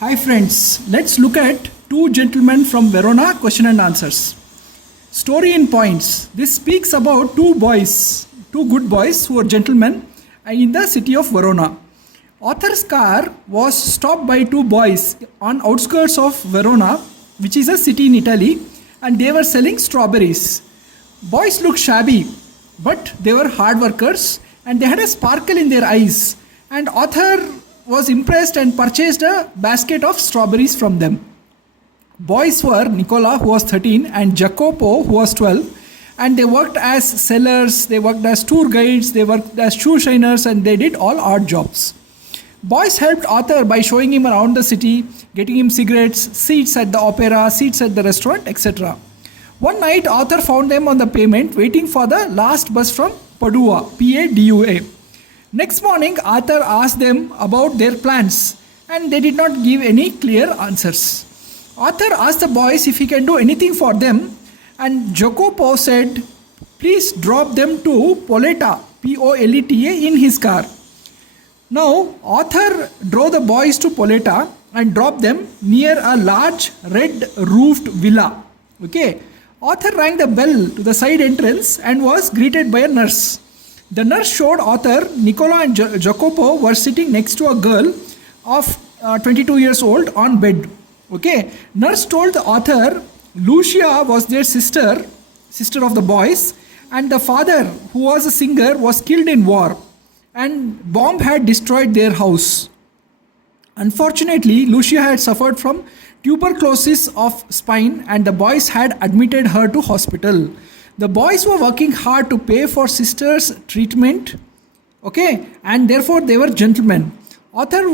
Hi friends, let's look at two gentlemen from Verona question and answers. Story in points. This speaks about two good boys who are gentlemen in the city of Verona. Author's car was stopped by two boys on outskirts of Verona, which is a city in Italy, and they were selling strawberries. Boys looked shabby, but they were hard workers and they had a sparkle in their eyes. And author was impressed and purchased a basket of strawberries from them. Boys were Nicola, who was 13, and Jacopo, who was 12, and they worked as sellers, they worked as tour guides, they worked as shoe shiners, and they did all odd jobs. Boys helped author by showing him around the city, getting him cigarettes, seats at the opera, seats at the restaurant, etc. One night, author found them on the pavement waiting for the last bus from Padua, Padua. Next morning, Arthur asked them about their plans and they did not give any clear answers. Arthur asked the boys if he can do anything for them, and Jacopo said, please drop them to Poleta, Poleta, in his car. Now, Arthur drove the boys to Poleta and dropped them near a large red roofed villa. Okay. Arthur rang the bell to the side entrance and was greeted by a nurse. The nurse showed Arthur, Nicola and Jacopo were sitting next to a girl of 22 years old on bed. Okay. Nurse told the author Lucia was their sister of the boys, and the father, who was a singer, was killed in war and bomb had destroyed their house. Unfortunately, Lucia had suffered from tuberculosis of spine and the boys had admitted her to hospital. The boys were working hard to pay for sister's treatment, okay, and therefore they were gentlemen. Author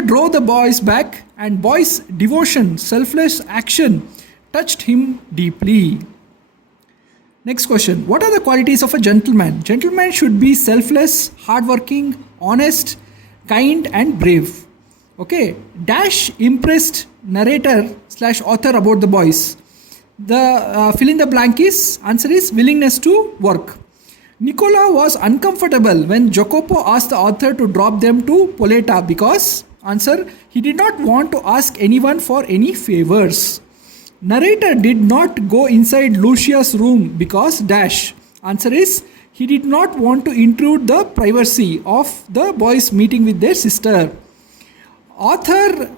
drove the boys back, and boys' devotion, selfless action touched him deeply. Next question. What are the qualities of a gentleman? Gentleman should be selfless, hardworking, honest, kind and brave. Okay. Dash impressed narrator / author about the boys. The fill in the blank answer is willingness to work. Nicola was uncomfortable when Jacopo asked the author to drop them to Poleta because, answer, he did not want to ask anyone for any favors. Narrator did not go inside Lucia's room because dash. Answer is, he did not want to intrude the privacy of the boys meeting with their sister. Author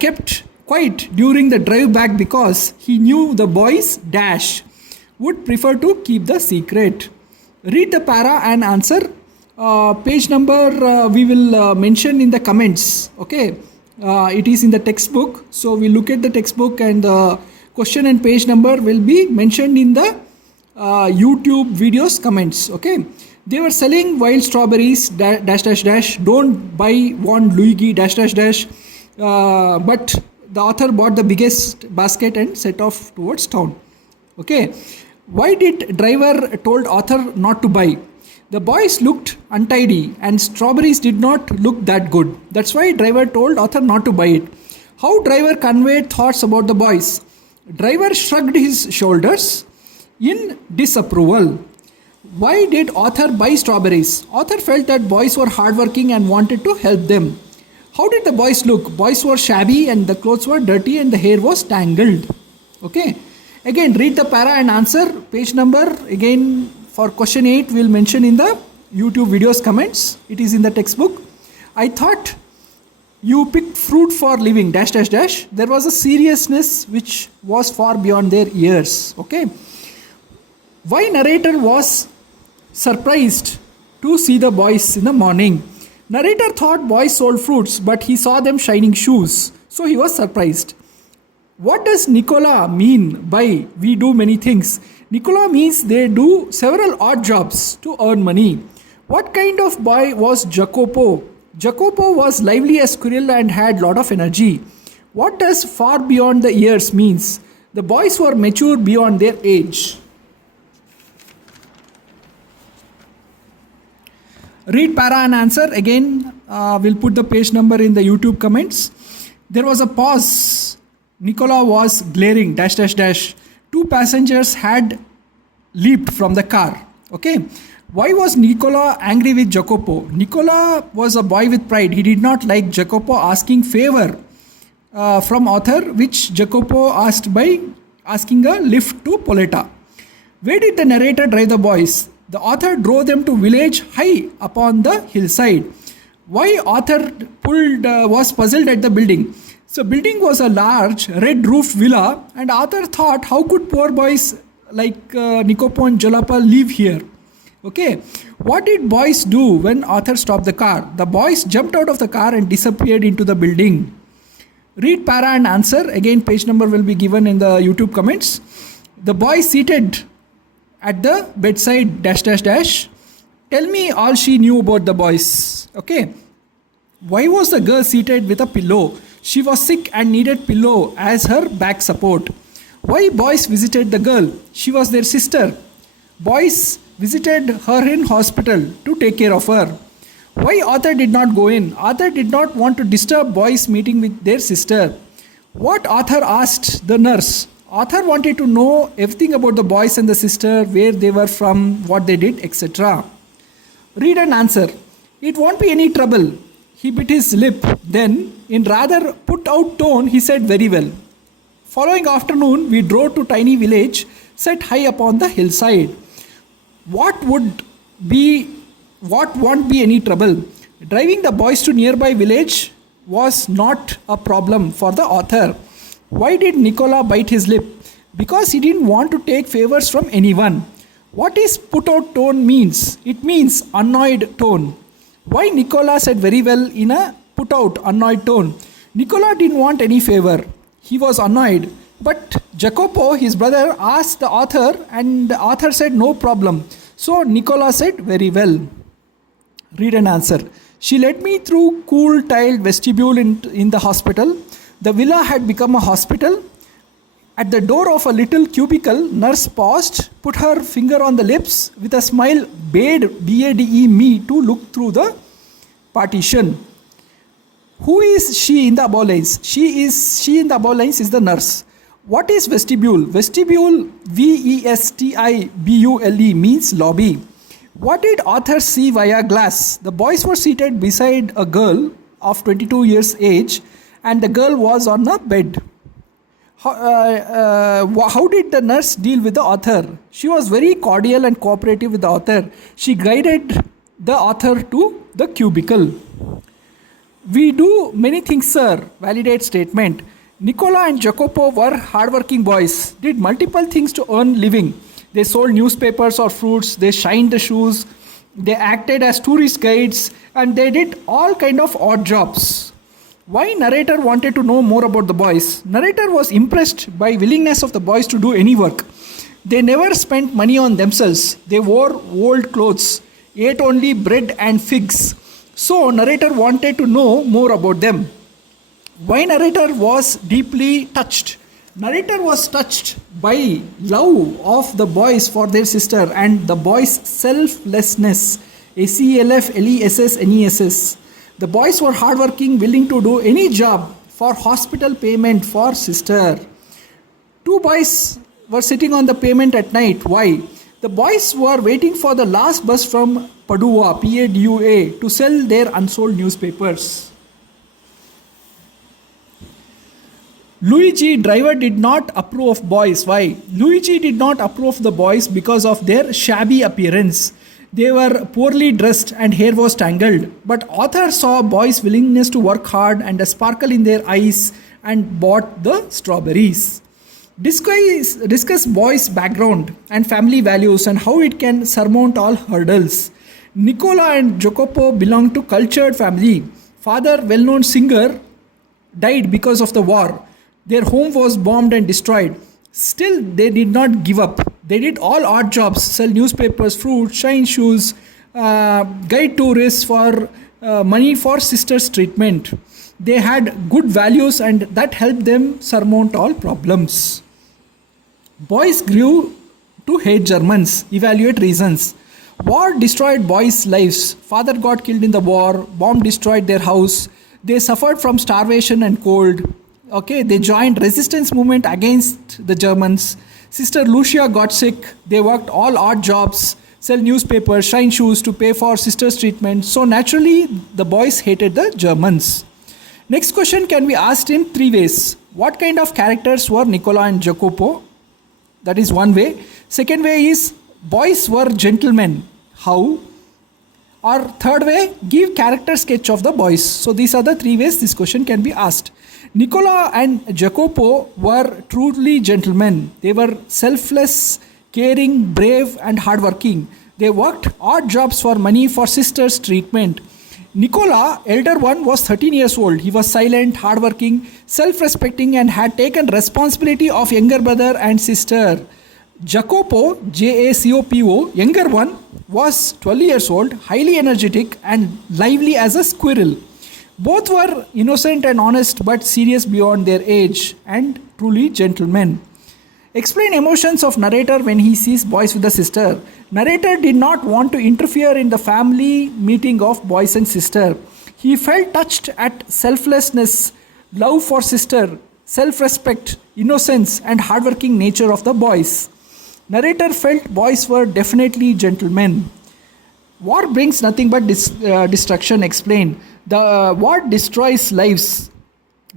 kept quiet during the drive back because he knew the boys dash would prefer to keep the secret. Read the para and answer. Page number we will mention in the comments. Okay, it is in the textbook, so we look at the textbook and the question and page number will be mentioned in the YouTube videos comments. Okay, they were selling wild strawberries dash dash dash. Don't buy one Luigi dash dash dash. But the author bought the biggest basket and set off towards town. Okay. Why did driver told author not to buy? The boys looked untidy and strawberries did not look that good. That's why driver told author not to buy it. How driver conveyed thoughts about the boys? Driver shrugged his shoulders in disapproval. Why did author buy strawberries? Author felt that boys were hardworking and wanted to help them. How did the boys look? Boys were shabby and the clothes were dirty and the hair was tangled. Okay. Again, read the para and answer. Page number again for question 8 we'll mention in the YouTube videos comments. It is in the textbook. I thought you picked fruit for living dash dash dash. There was a seriousness which was far beyond their years. Okay. Why narrator was surprised to see the boys in the morning? Narrator thought boys sold fruits, but he saw them shining shoes, so he was surprised. What does Nicola mean by we do many things? Nicola means they do several odd jobs to earn money. What kind of boy was Jacopo? Jacopo was lively as squirrel and had lot of energy. What does far beyond the years means? The boys were mature beyond their age. Read para and answer. Again, we'll put the page number in the YouTube comments. There was a pause. Nicola was glaring dash dash dash. Two passengers had leaped from the car. Okay. Why was Nicola angry with Jacopo? Nicola was a boy with pride. He did not like Jacopo asking favor from author, which Jacopo asked by asking a lift to Poletta. Where did the narrator drive the boys? The author drove them to village high upon the hillside. Why author was puzzled at the building? So building was a large red roof villa, and author thought, how could poor boys like Nicopo and Jalapa live here? Okay, what did boys do when author stopped the car? The boys jumped out of the car and disappeared into the building. Read para and answer. Again, page number will be given in the YouTube comments. The boy seated at the bedside dash dash dash. Tell me all she knew about the boys. Okay. Why was the girl seated with a pillow? She was sick and needed pillow as her back support. Why boys visited the girl? She was their sister. Boys visited her in hospital to take care of her. Why author did not go in? Author did not want to disturb boys meeting with their sister. What author asked the nurse? Author wanted to know everything about the boys and the sister, where they were from, what they did, etc. Read and answer. It won't be any trouble. He bit his lip. Then, in rather put out tone, he said, very well. Following afternoon, we drove to tiny village set high upon the hillside. What won't be any trouble? Driving the boys to nearby village was not a problem for the author. Why did Nicola bite his lip? Because he didn't want to take favors from anyone. What is put out tone means? It means annoyed tone. Why Nicola said very well in a put out annoyed tone? Nicola didn't want any favor. He was annoyed. But Jacopo, his brother, asked the author and the author said no problem. So Nicola said very well. Read and answer. She led me through cool tiled vestibule in the hospital. The villa had become a hospital. At the door of a little cubicle, nurse paused, put her finger on the lips, with a smile bade BADE me to look through the partition. Who is she in the above lines? She in the above lines is the nurse. What is vestibule? Vestibule, VESTIBULE, means lobby. What did author see via glass? The boys were seated beside a girl of 22 years age, and the girl was on a bed. How did the nurse deal with the author? She was very cordial and cooperative with the author. She guided the author to the cubicle. We do many things, sir. Validate statement. Nicola and Jacopo were hardworking boys, did multiple things to earn living. They sold newspapers or fruits, they shined the shoes, they acted as tourist guides, and they did all kind of odd jobs. Why narrator wanted to know more about the boys? Narrator was impressed by willingness of the boys to do any work. They never spent money on themselves. They wore old clothes, ate only bread and figs. So narrator wanted to know more about them. Why narrator was deeply touched? Narrator was touched by love of the boys for their sister and the boys' selflessness. SELFLESSNESS. The boys were hardworking, willing to do any job for hospital payment for sister. Two boys were sitting on the pavement at night. Why? The boys were waiting for the last bus from Padua, PADUA, to sell their unsold newspapers. Luigi driver did not approve of boys. Why? Luigi did not approve of the boys because of their shabby appearance. They were poorly dressed and hair was tangled. But author saw boys' willingness to work hard and a sparkle in their eyes and bought the strawberries. Discuss boys' background and family values and how it can surmount all hurdles. Nicola and Jacopo belonged to cultured family. Father, well-known singer, died because of the war. Their home was bombed and destroyed. Still, they did not give up. They did all odd jobs, sell newspapers, fruit, shine shoes, guide tourists for money for sisters' treatment. They had good values and that helped them surmount all problems. Boys grew to hate Germans. Evaluate reasons. War destroyed boys' lives. Father got killed in the war. Bomb destroyed their house. They suffered from starvation and cold. Okay, they joined resistance movement against the Germans. Sister Lucia got sick. They worked all odd jobs. sell newspapers, shine shoes to pay for sisters' treatment. So naturally, the boys hated the Germans. Next question can be asked in three ways. What kind of characters were Nicola and Jacopo? That is one way. Second way is boys were gentlemen. How? Or third way, give character sketch of the boys. So these are the three ways this question can be asked. Nicola and Jacopo were truly gentlemen. They were selfless, caring, brave and hardworking. They worked odd jobs for money for sisters' treatment. Nicola, elder one, was 13 years old. He was silent, hardworking, self-respecting and had taken responsibility of younger brother and sister. Jacopo, Jacopo, younger one, was 12 years old, highly energetic and lively as a squirrel. Both were innocent and honest but serious beyond their age and truly gentlemen. Explain emotions of narrator when he sees boys with a sister. Narrator did not want to interfere in the family meeting of boys and sister. He felt touched at selflessness, love for sister, self-respect, innocence and hardworking nature of the boys. Narrator felt boys were definitely gentlemen. War brings nothing but destruction. Explained. The war destroys lives,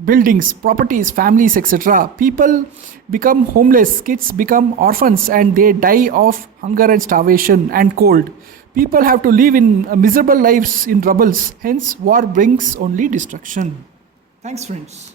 buildings, properties, families, etc. People become homeless, kids become orphans and they die of hunger and starvation and cold. People have to live in miserable lives in rubbles. Hence, war brings only destruction. Thanks, friends.